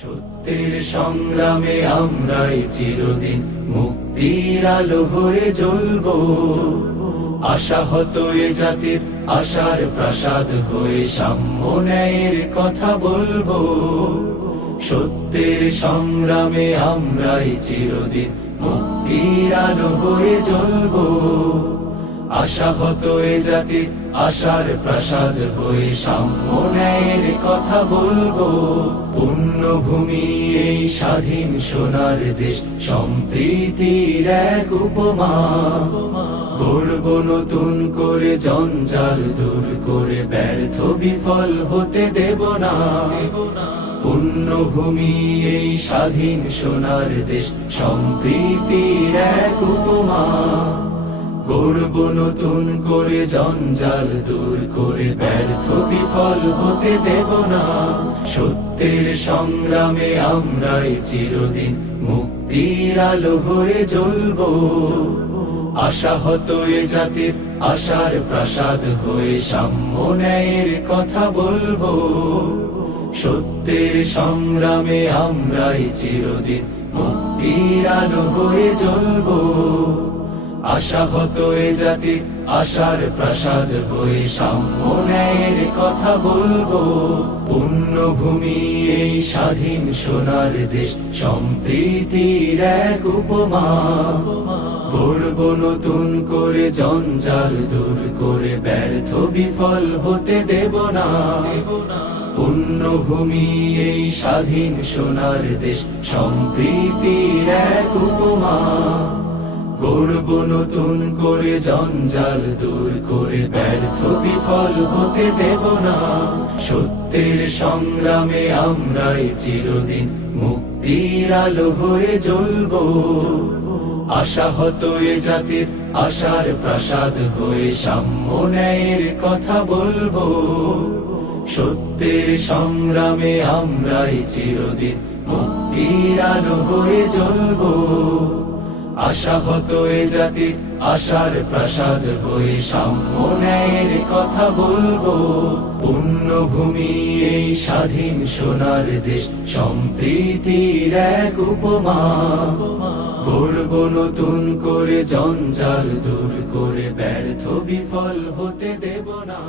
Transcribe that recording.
সত্যের সংগ্রামে আমরাই চিরদিন মুক্তির আলো হয়ে জ্বলবো। আশাহত এ জাতির আশার প্রাসাদ হয়ে সাম্য ন্যায়ের কথা বলবো। সত্যের সংগ্রামে আমরাই চিরদিন মুক্তির আলো হয়ে জ্বলবো। আশাহত এ জাতির আশার প্রাসাদ হয়ে সাম্য ন্যায়ের কথা বলবো। পুণ্যভূমি এই স্বাধীন সোনার দেশ সম্প্রীতির এক উপমা। গড়ব নতুন করে জঞ্জাল দূর করে ব্যর্থ বিফল হতে দেব না। পুণ্যভূমি এই স্বাধীন সোনার দেশ সম্প্রীতির এক উপমা। গড়ব নতুন করে জঞ্জাল দূর করে ব্যর্থ বিফল হতে দেব না। সত্যের সংগ্রামে আমরাই চিরদিন মুক্তির আলো হয়ে জ্বলবো। আশাহত এ জাতির আশার প্রাসাদ হয়ে সাম্য ন্যায়ের কথা বলবো। সত্যের সংগ্রামে আমরাই চিরদিন মুক্তির আলো হয়ে জ্বলবো। আশাহত এ জাতির আশার প্রাসাদ হয়ে সাম্য ন্যায়ের কথা বলবো। পুণ্যভূমি এই স্বাধীন সোনার দেশ সম্প্রীতির এক উপমা। গড়ব নতুন করে জঞ্জাল দূর করে ব্যর্থ বিফল হতে দেব না। পুণ্যভূমি এই স্বাধীন সোনার দেশ সম্প্রীতির এক উপমা। গড়ব নতুন করে জঞ্জাল দূর করে ব্যর্থ বিফল হতে দেব না। সত্যের সংগ্রামে আমরাই চিরদিন মুক্তির আলো হয়ে জ্বলবো। আশাহত এ জাতির আশার প্রাসাদ হয়ে সাম্য ন্যায়ের কথা বলবো। সত্যের সংগ্রামে আমরাই চিরদিন মুক্তির আলো হয়ে জ্বলবো। আশাহত এ জাতির আশার প্রাসাদ হয়ে সাম্য ন্যায়ের কথা বলবো। পুণ্যভূমি এই স্বাধীন সোনার দেশ সম্প্রীতির এক উপমা। গড়ব নতুন করে জঞ্জাল দূর করে ব্যর্থ বিফল হতে দেব না।